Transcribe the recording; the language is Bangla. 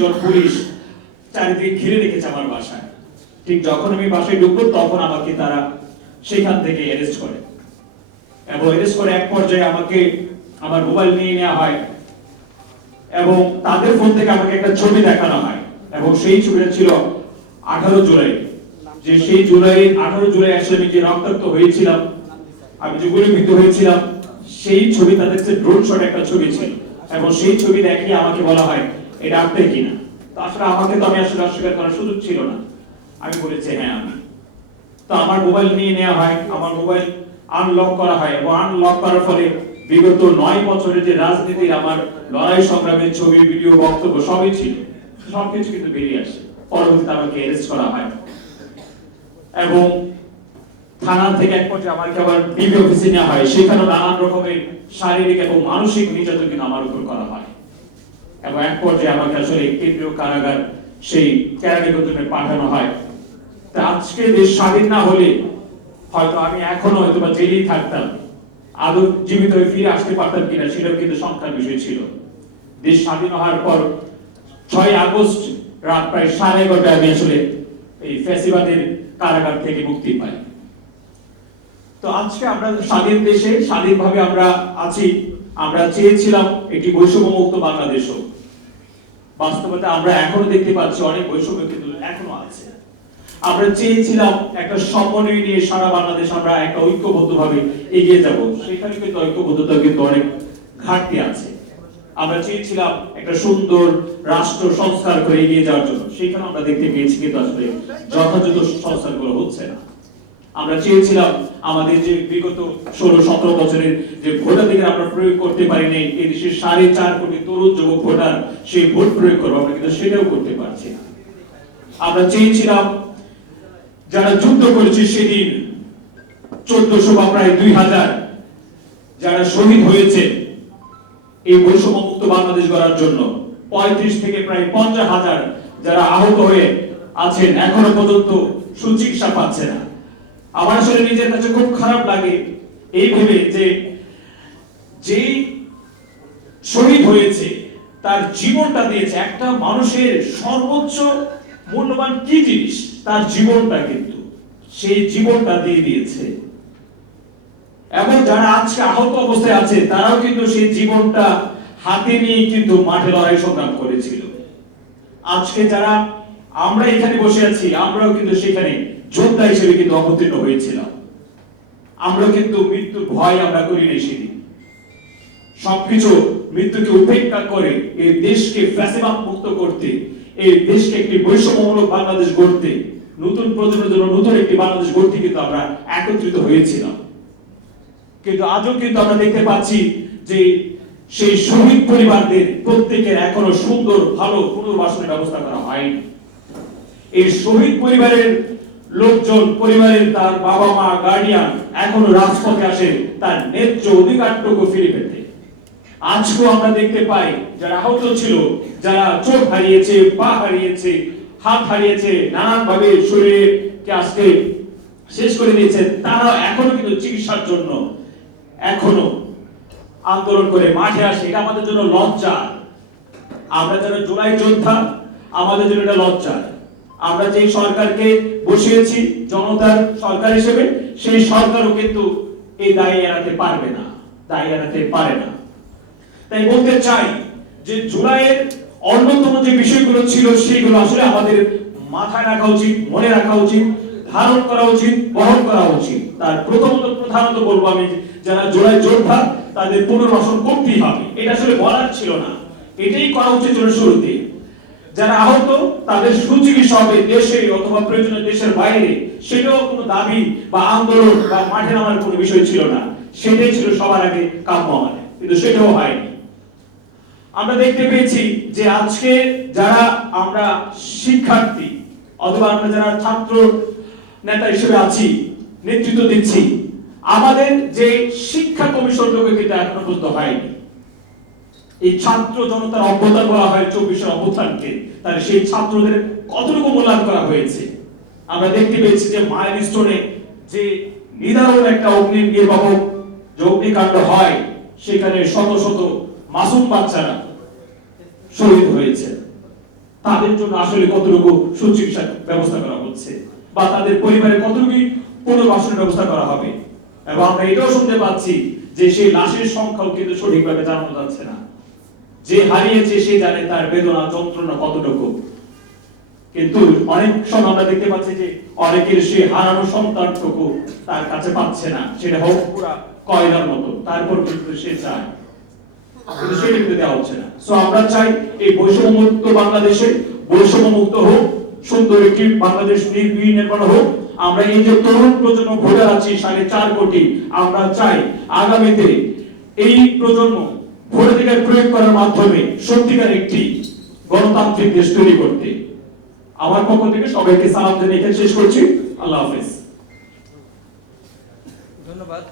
জন পুলিশ চারিদিকে ঘিরে রেখেছে আমার বাসায়। ঠিক যখন আমি বাসায় ঢুকবো তখন আমাকে তারা সেখান থেকে অ্যারেস্ট করে এবং অ্যারেস্ট করে এক পর্যায়ে আমাকে আমার মোবাইল নিয়ে নেওয়া হয় এবং তাদের ফোন থেকে আমাকে একটা ছবি দেখানো হয় এবং সেই ছবিটা ছিল 18 জুলাই। যে সেই 18 জুলাই আসলে আমি যে রক্তাক্ত হয়েছিলাম, আমি যে গুলিবিদ্ধ হয়েছিলাম, সেই ছবি তাদের কাছে ড্রোন শট একটা ছবি ছিল এবং সেই ছবি দেখিয়ে আমাকে বলা হয় এটা আপনি কিনা। তো আসলে আমাকে তো আমি আসলে অস্বীকার করার সুযোগ ছিল না, আমি বলেছি হ্যাঁ আমি। তো আমার মোবাইল নিয়ে নেওয়া হয়, আমার মোবাইল আনলক করা হয় এবং আনলক করার ফলে বিগত 9 বছরের যে রাজনীতির আমার লড়াই সংগ্রামের ছবি, ভিডিও, বক্তব্য সবই ছিল, সবকিছু কিন্তু বেরিয়ে আসে। পরবর্তীতে আমাকে অ্যারেস্ট করা হয় এবং থানা থেকে এক পর্যায়ে আমাকে আবার ডিবি অফিসে নেওয়া হয়। সেখানে নানান রকমের শারীরিক এবং মানসিক নির্যাতন কিন্তু আমার উপর করা হয় এবং এক পর্যায়ে আমাকে আসলে কেন্দ্রীয় কারাগার সেই ক্যারাগঞ্জে পাঠানো হয়। তা আজকে দেশ স্বাধীন না হলে হয়তো আমি এখনো হয়তো বা জেলেই থাকতাম, আদৌ জীবিত হয়ে ফিরে আসতে পারতাম কিনা সেটাও কিন্তু সংখ্যার বিষয় ছিল। দেশ স্বাধীন হওয়ার পর 6 আগস্ট রাত প্রায় 11:30টায় আমি আসলে এই ফ্যাসিবাদের কারাগার থেকে মুক্তি পাই। তো আজকে আমরা স্বাধীন দেশে স্বাধীনভাবে আমরা আছি। আমরা চেয়েছিলাম একটি বৈষম্যমুক্ত বাংলাদেশ হোক। বাস্তবতা আমরা এখনো দেখতে পাচ্ছি অনেক বৈষম্য কিন্তু এখনো আছে। আমরা চেয়েছিলাম একটা সমন্বয় নিয়ে সারা বাংলাদেশ আমরা একটা ঐক্যবদ্ধভাবে এগিয়ে যাব, সেখানে কিন্তু ঐক্যবদ্ধতা কিন্তু অনেক ঘাটতি আছে। আমরা চেয়েছিলাম একটা সুন্দর রাষ্ট্র সংস্কার করে এগিয়ে যাওয়ার জন্য, সেখানে আমরা দেখতে পেয়েছি কিন্তু আসলে যথাযথ সংস্কারগুলো হচ্ছে না। আমরা চেয়েছিলাম আমাদের যে বিগত 16-17 বছরের যে ভোটাধিকার আমরা প্রয়োগ করতে পারিনি, এই দেশের 4.5 কোটি তরুণ যুবক ভোটার সেই ভোট প্রয়োগ করবো, আমরা কিন্তু সেটাও করতে পারছি না। আমরা চেয়েছিলাম যারা যুদ্ধ করেছে সেদিন 1400 বা প্রায় 2000 যারা শহীদ হয়েছে এই বৈষম্যমুক্ত বাংলাদেশ গড়ার জন্য, 35 থেকে প্রায় 50,000 যারা আহত হয়ে আছেন এখনো পর্যন্ত সুচিকিৎসা পাচ্ছে না। আমার আসলে নিজের কাছে খুব খারাপ লাগে এই ভেবে যে শহীদ হয়েছে তার জীবনটা দিয়েছে। একটা মানুষের সর্বোচ্চ মূল্যবান কি জিনিস? তার জীবনটা, কিন্তু সেই জীবনটা দিয়ে দিয়েছে এবং যারা আজকে আহত অবস্থায় আছে তারাও কিন্তু সেই জীবনটা হাতে নিয়ে কিন্তু মাঠে লড়াই সংগ্রাম করেছিল। আজকে যারা আমরা এখানে বসে আছি, আমরাও কিন্তু সেখানে যোদ্ধা হিসেবে কিন্তু অবতীর্ণ হয়েছিলাম। আমরা কিন্তু মৃত্যুর ভয় আমরা করিনি সেদিন। সবকিছু মৃত্যুকে উপেক্ষা করে এই দেশকে ফ্যাসিবাদ মুক্ত করতে, এই দেশকে একটি বৈষম্যমূলক বাংলাদেশ গড়তে, নতুন প্রজন্মের জন্য নতুন একটি বাংলাদেশ গড়তে কিন্তু আমরা একত্রিত হয়েছিলাম। কিন্তু আজও কিন্তু আমরা দেখতে পাচ্ছি যে সেই শহীদ পরিবারদের প্রত্যেকের এখনো সুন্দর ভালো পুনর্বাসনের ব্যবস্থা করা হয়নি। এই শহীদ পরিবারের লোকজন, পরিবারের তার বাবা মা, গার্ডিয়ান এখনো রাজপথে আসে তার ন্যায্য অধিকারটুকু ফিরে পেতে। আজকেও আমরা দেখতে পাই যারা আহত ছিল, যারা চোখ হারিয়েছে, পা হারিয়েছে, হাত হারিয়েছে, নানান ভাবে শরীরকে আজকে শেষ করে দিয়েছে, তারা এখনো কিন্তু চিকিৎসার জন্য এখনো আন্দোলন করে মাঠে আসে। এটা আমাদের জন্য লজ্জা। আমরা যারা জুলাই যোদ্ধা, আমাদের জন্য এটা লজ্জা। আমরা যে সরকারকে বসিয়েছি জনতার সরকার হিসেবে, সেই সরকারও কিন্তু এই দায় এড়াতে পারবে না, দায় এড়াতে পারে না। তাই বলতে চাই যে জুলাইয়ের অন্যতম যে বিষয়গুলো ছিল সেগুলো আসলে আমাদের মাথায় রাখা উচিত, মনে রাখা উচিত, ধারণ করা উচিত, বহন করা উচিত। তার প্রধানত বলবো আমি, যারা জুলাই যোদ্ধা তাদের পুনর্বাসন করতেই হবে। এটা আসলে বলার ছিল না, এটাই করা উচিত ছিল শুরুতে। যারা আহত তাদের সুচিকিৎসা হবে দেশে অথবা প্রয়োজনে দেশের বাইরে, সেটাও কোনো দাবি বা আন্দোলন বা মাঠে নামার কোনো বিষয় ছিল না। সেটাই ছিল সবার আগে কাম্য আমাদের, কিন্তু সেটাও হয়নি। আমরা দেখতে পেয়েছি যে আজকে যারা আমরা শিক্ষার্থী অথবা আমরা যারা ছাত্র নেতা হিসেবে আছি, নেতৃত্ব দিচ্ছি, আমাদের যে শিক্ষা কমিশনটুকু কিন্তু এখনো পর্যন্ত হয়নি। এই ছাত্র জনতার অভ্যুত্থান বলা হয় 24-এর অভ্যুত্থানকে, তাহলে সেই ছাত্রদের কতটুকু মূল্যায়ন করা হয়েছে? আমরা দেখতে পেয়েছি যে মাইলস্টোনে যে নিদারুণ একটা নির্বাপক যে অগ্নিকাণ্ড হয়, সেখানে শত শত মাসুম বাচ্চারা শহীদ হয়েছে। তাদের জন্য আসলে কতটুকু সুচিকিৎসার ব্যবস্থা করা হচ্ছে, বা তাদের পরিবারে কতটুকু পুনর্বাসনের ব্যবস্থা করা হবে। এবং আমরা এটাও শুনতে পাচ্ছি যে সেই লাশের সংখ্যাও কিন্তু সঠিকভাবে জানানো যাচ্ছে না। যে হারিয়েছে সে জানে তার বেদনা যন্ত্রণা কতটুকু, কিন্তু অনেক সময় আমরা দেখতে পাচ্ছি যে অনেকের সে হারানো সন্তানটুকু তার কাছে পাচ্ছে না, সেটা হোক পুরা কয়লার মতো, তারপর কিন্তু সে চায়, কিন্তু সেটা কিন্তু দেওয়া হচ্ছে না। সো আমরা চাই এই বৈষম্যমুক্ত বাংলাদেশে বৈষম্যমুক্ত হোক, সুন্দর একটি বাংলাদেশ নির্মাণ হোক। আমরা এই যে তরুণ প্রজন্ম ভোটার আছি 4.5 কোটি, আমরা চাই আগামীতে এই প্রজন্ম ভোটাধিকার প্রয়োগ করার মাধ্যমে সত্যিকার একটি গণতান্ত্রিক দেশ তৈরি করতে। আমার পক্ষ থেকে সবাইকে সালাম জানিয়ে এখানে শেষ করছি। আল্লাহ হাফেজ। ধন্যবাদ।